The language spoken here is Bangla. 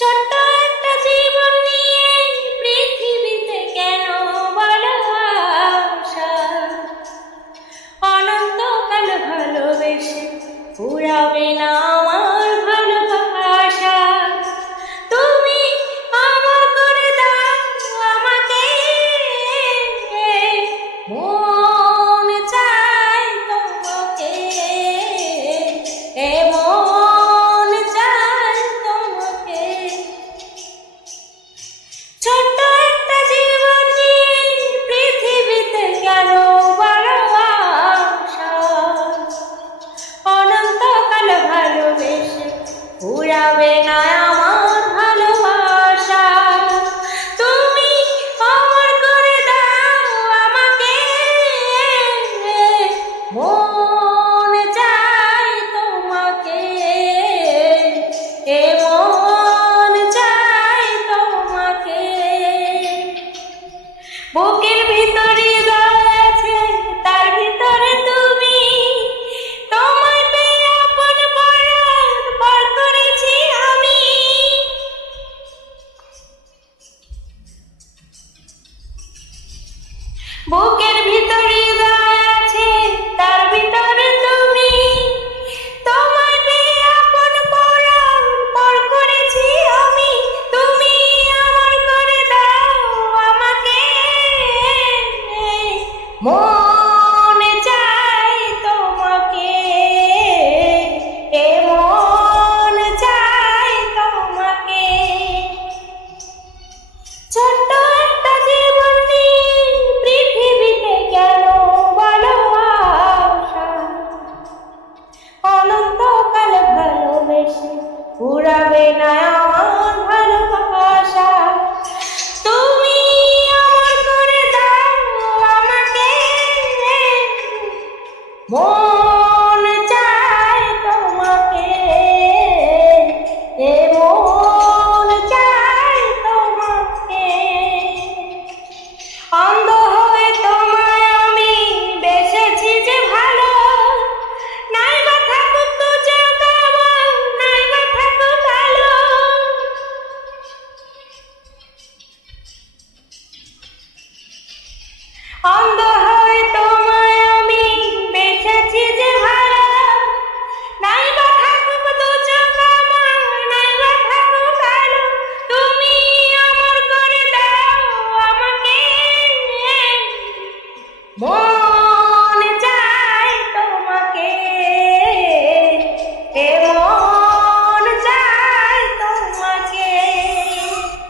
ছোট্ট একটা জীবন নিয়ে পৃথিবীতে কেন বলো আশা? অনন্তকাল ভালোবেসে ফুরাবে না আমার ভালোবাসা। তুমি আমার করে দাও আমাকে, মন চায় তোমাকে, মন চায় তোমাকে। ছোট্ট একটা জীবন নিয়ে পৃথিবীতে কেন বড় আশা? অনন্তকাল ভালোবেসে ফুরাবে না আমার ভালোবাসা। তুমি আমার করে দাও আমাকে, মন চায় তোমাকে, মন চায় তোমাকে। বুকের ভিতরে হৃদয় আছে, তার ভিতরে তুমি। তোমায় পেয়ে আপন পরাণ পর করেছি আমি। বুকের ভিতরে হৃদয় আছে, তার ভিতরে তুমি। তোমায় পেয়ে আপন পরাণ পর করেছি আমি। তুমি আমার করে দাও আমাকে, মন চাই তোমাকে, মন চাই তোমাকে। ছোট্ট একটা জীবন নিয়ে পৃথিবীতে কেন বলো আশা? অনন্তকাল ভালোবেসে ফুরাবে না